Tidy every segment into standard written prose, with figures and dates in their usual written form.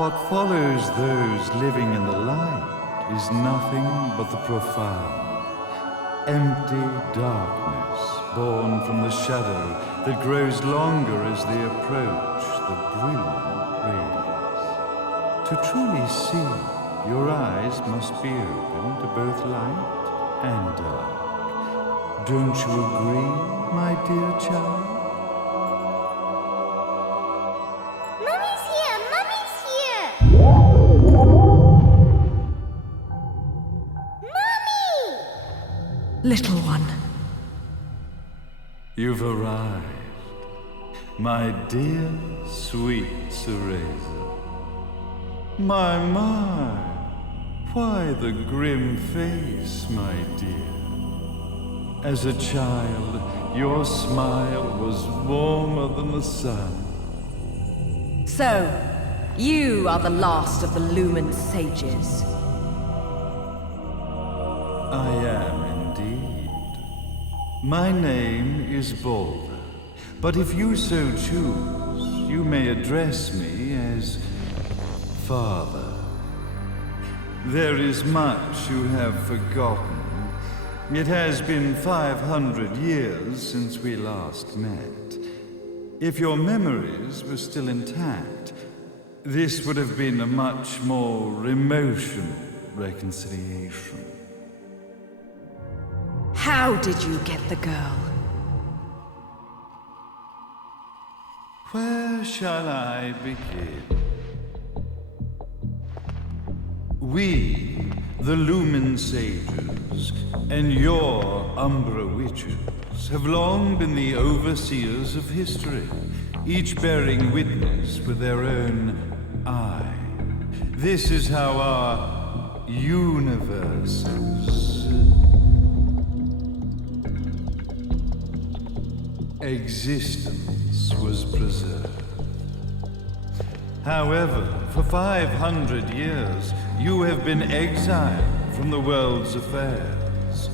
What follows those living in the light is nothing but the profound, empty darkness born from the shadow that grows longer as they approach the brilliant rays. To truly see, your eyes must be open to both light and dark. Don't you agree, my dear child? Mummy's here! Mummy's here! Mummy! Little one. You've arrived, my dear, sweet Cereza. My, why the grim face, my dear? As a child, your smile was warmer than the sun. So, you are the last of the Lumen sages. I am indeed. My name is Balder, but if you so choose, you may address me as Father. There is much you have forgotten. It has been 500 years since we last met. If your memories were still intact, this would have been a much more emotional reconciliation. How did you get the girl? Where shall I begin? We, the Lumen sages, and your Umbra witches, have long been the overseers of history, each bearing witness with their own eye. This is how our universe's existence was preserved. However, for 500 years, you have been exiled from the world's affairs.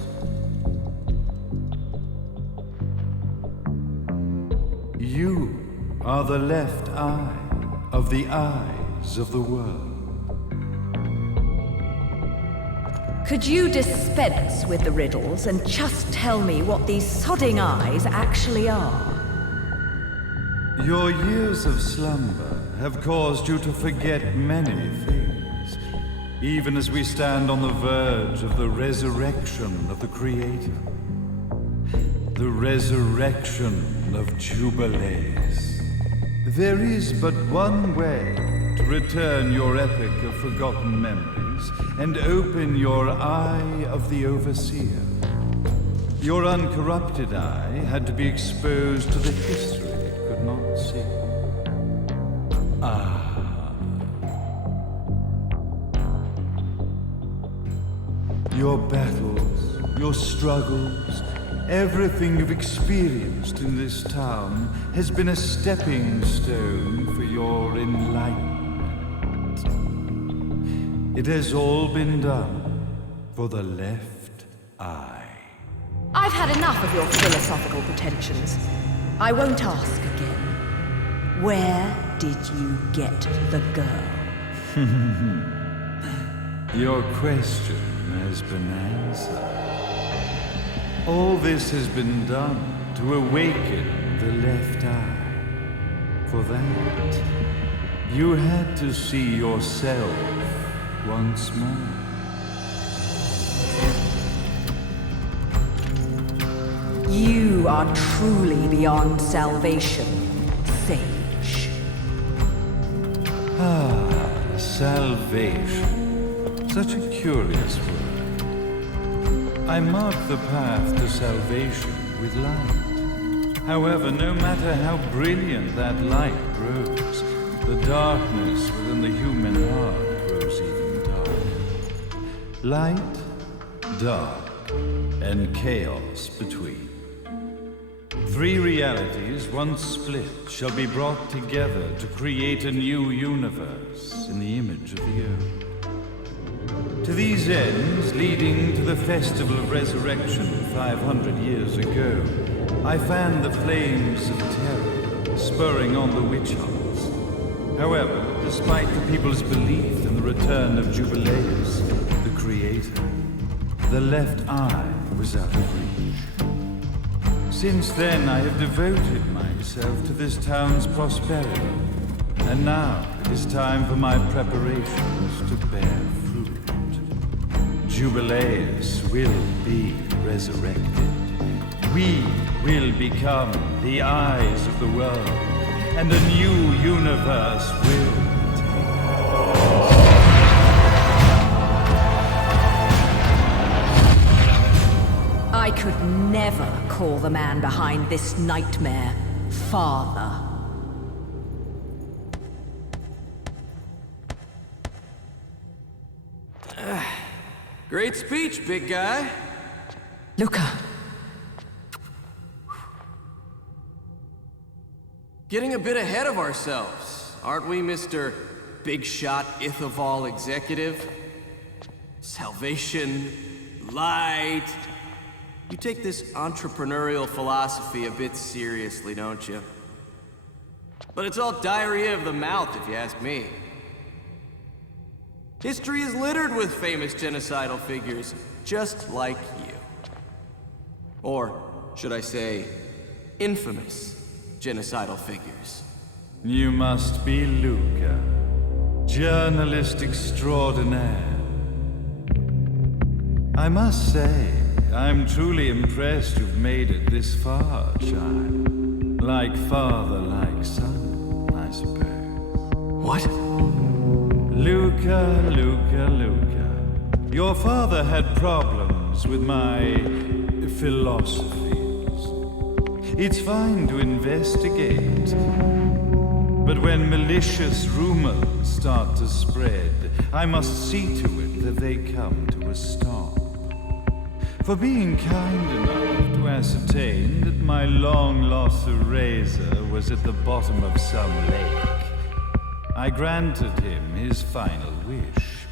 You are the left eye of the eyes of the world. Could you dispense with the riddles and just tell me what these sodding eyes actually are? Your years of slumber have caused you to forget many things, even as we stand on the verge of the resurrection of the Creator. The resurrection of Jubilees. There is but one way to return your epic of forgotten memories and open your eye of the Overseer. Your uncorrupted eye had to be exposed to the history it could not see. Your battles, your struggles, everything you've experienced in this town has been a stepping stone for your enlightenment. It has all been done for the left eye. I've had enough of your philosophical pretensions. I won't ask again. Where did you get the girl? Your question has been answered. All this has been done to awaken the left eye. For that, you had to see yourself once more. You are truly beyond salvation, sage. Salvation. Such a curious word. I mark the path to salvation with light. However, no matter how brilliant that light grows, the darkness within the human heart grows even darker. Light, dark, and chaos between. Three realities, once split, shall be brought together to create a new universe in the image of the earth. To these ends, leading to the Festival of Resurrection 500 years ago, I fanned the flames of terror, spurring on the witch hunts. However, despite the people's belief in the return of Jubileus, the creator. The left eye was out of reach. Since then, I have devoted myself to this town's prosperity. And now it is time for my preparations to bear fruit. Jubileus will be resurrected. We will become the eyes of the world, and a new universe will I could never call the man behind this nightmare father. Great speech, big guy. Luca. Getting a bit ahead of ourselves, aren't we, Mr. Big Shot Ithaval Executive? Salvation, light. You take this entrepreneurial philosophy a bit seriously, don't you? But it's all diarrhea of the mouth, if you ask me. History is littered with famous genocidal figures, just like you. Or, should I say, infamous genocidal figures. You must be Luca, journalist extraordinaire. I must say, I'm truly impressed you've made it this far, child. Like father, like son, I suppose. What? Luca, Luca, Luca. Your father had problems with my philosophies. It's fine to investigate, but when malicious rumors start to spread, I must see to it that they come to a stop. For being kind enough to ascertain that my long-lost eraser was at the bottom of some lake, I granted him his final wish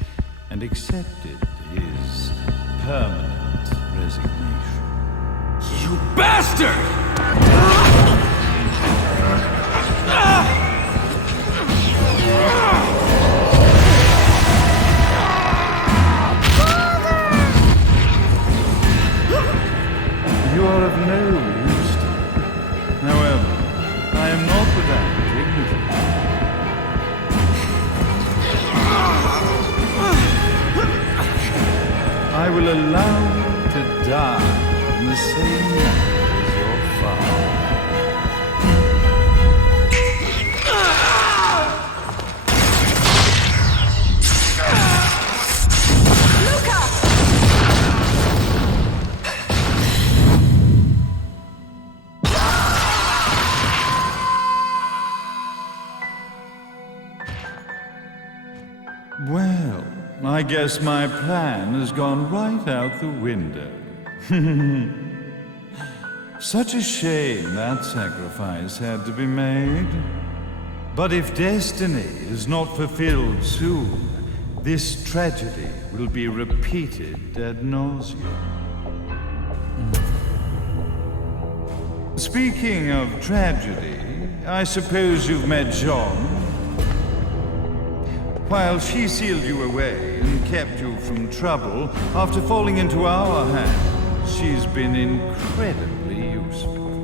and accepted his permanent resignation. You bastard! You are of no use to me. However, I am not without dignity. I will allow you to die in the same manner as your father. Well, I guess my plan has gone right out the window. Such a shame that sacrifice had to be made. But if destiny is not fulfilled soon, this tragedy will be repeated ad nauseum. Speaking of tragedy, I suppose you've met Jean. While she sealed you away and kept you from trouble, after falling into our hands, she's been incredibly useful.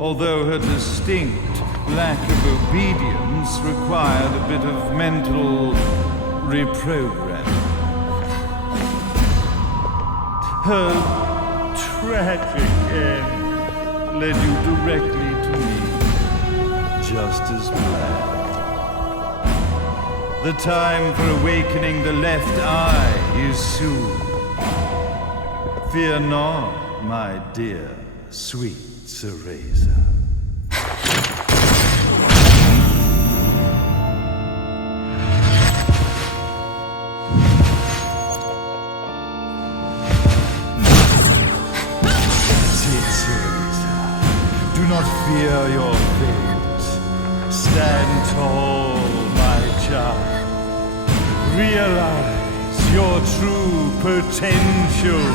Although her distinct lack of obedience required a bit of mental reprogramming. Her tragic end led you directly to me, just as planned. The time for awakening the left eye is soon. Fear not, my dear, sweet Cereza. Dear Cereza, do not fear your fate. Stand tall, my child. Realize your true potential.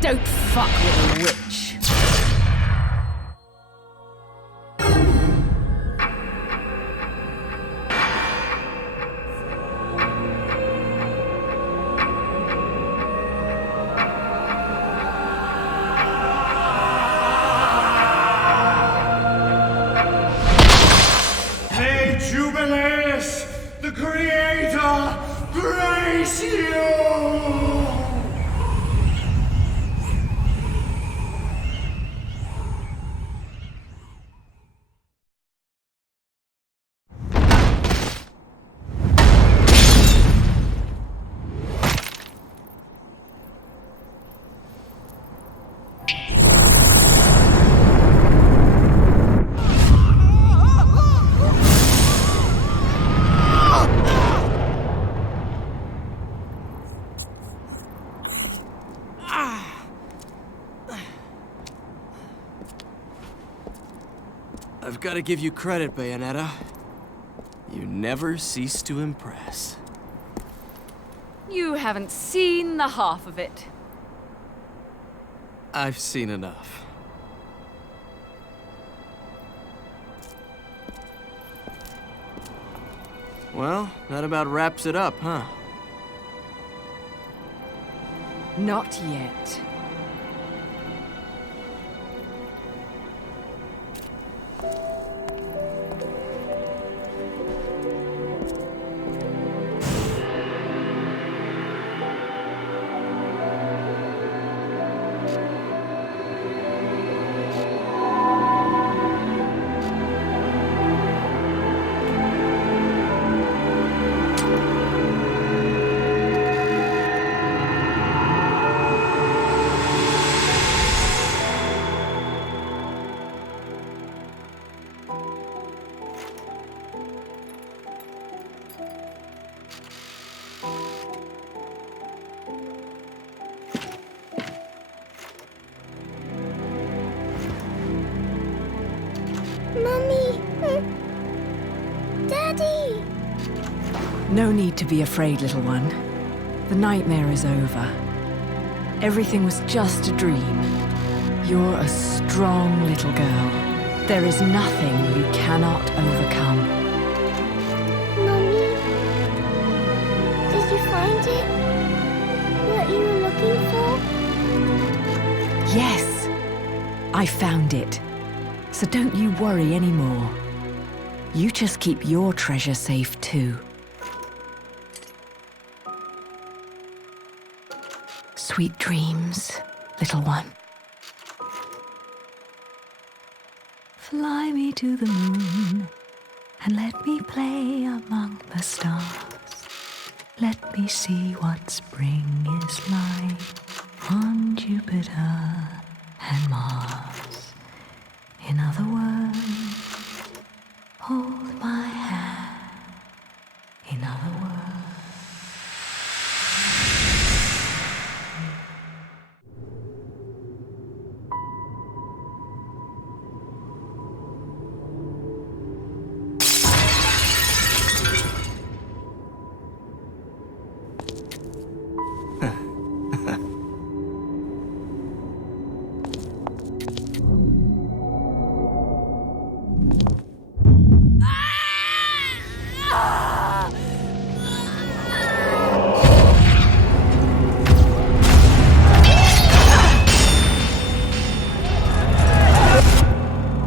Don't fuck with a witch. May Jubileus, the Creator, grace you! I've got to give you credit, Bayonetta. You never cease to impress. You haven't seen the half of it. I've seen enough. Well, that about wraps it up, huh? Not yet. No need to be afraid, little one. The nightmare is over. Everything was just a dream. You're a strong little girl. There is nothing you cannot overcome. Mommy, did you find it? What you were looking for? Yes, I found it. So don't you worry anymore. You just keep your treasure safe too. Sweet dreams, little one. Fly me to the moon and let me play among the stars. Let me see what spring is like on Jupiter and Mars. In other words, hold my hand. In other words.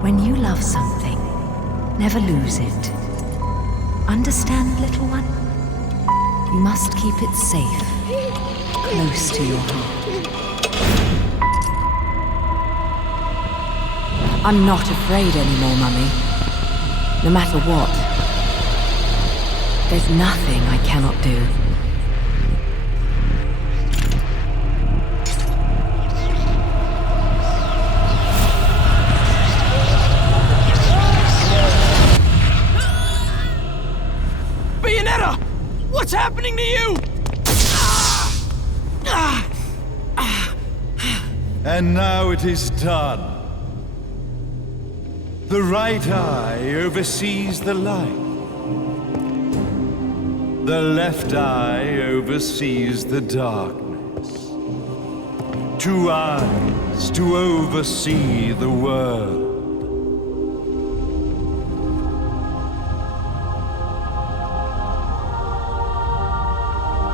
When you love something, never lose it. Understand, little one? You must keep it safe, close to your heart. I'm not afraid anymore, Mummy. No matter what. There's nothing I cannot do. Bayonetta! What's happening to you? And now it is done. The right eye oversees the light. The left eye oversees the darkness. 2 eyes to oversee the world.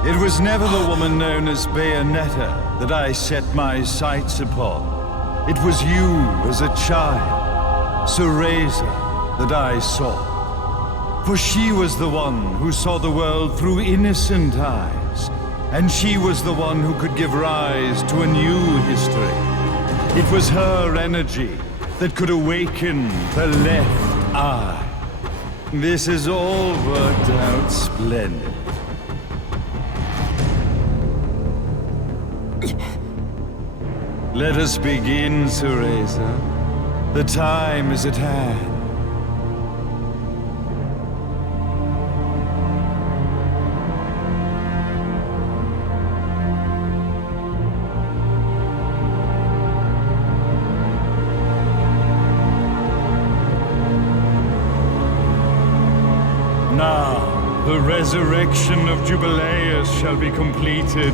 It was never the woman known as Bayonetta that I set my sights upon. It was you as a child, Cereza, that I saw. For she was the one who saw the world through innocent eyes, and she was the one who could give rise to a new history. It was her energy that could awaken the left eye. This has all worked out splendid. Let us begin, Cereza. The time is at hand. Now, the resurrection of Jubileus shall be completed.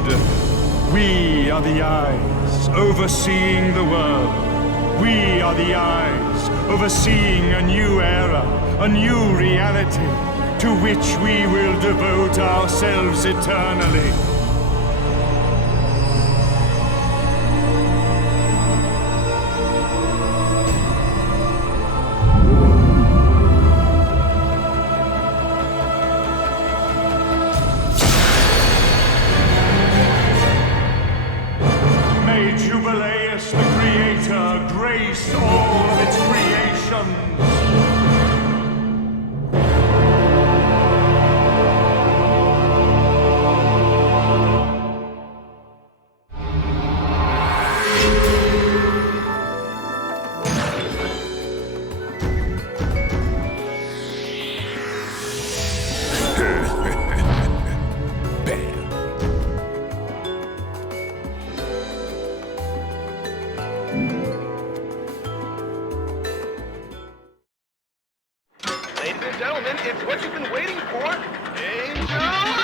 We are the eyes overseeing the world. We are the eyes overseeing a new era, a new reality, to which we will devote ourselves eternally. Jubileus, the Creator, grace all of its creations. Ladies and gentlemen, it's what you've been waiting for. Angel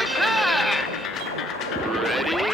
attack! Ready?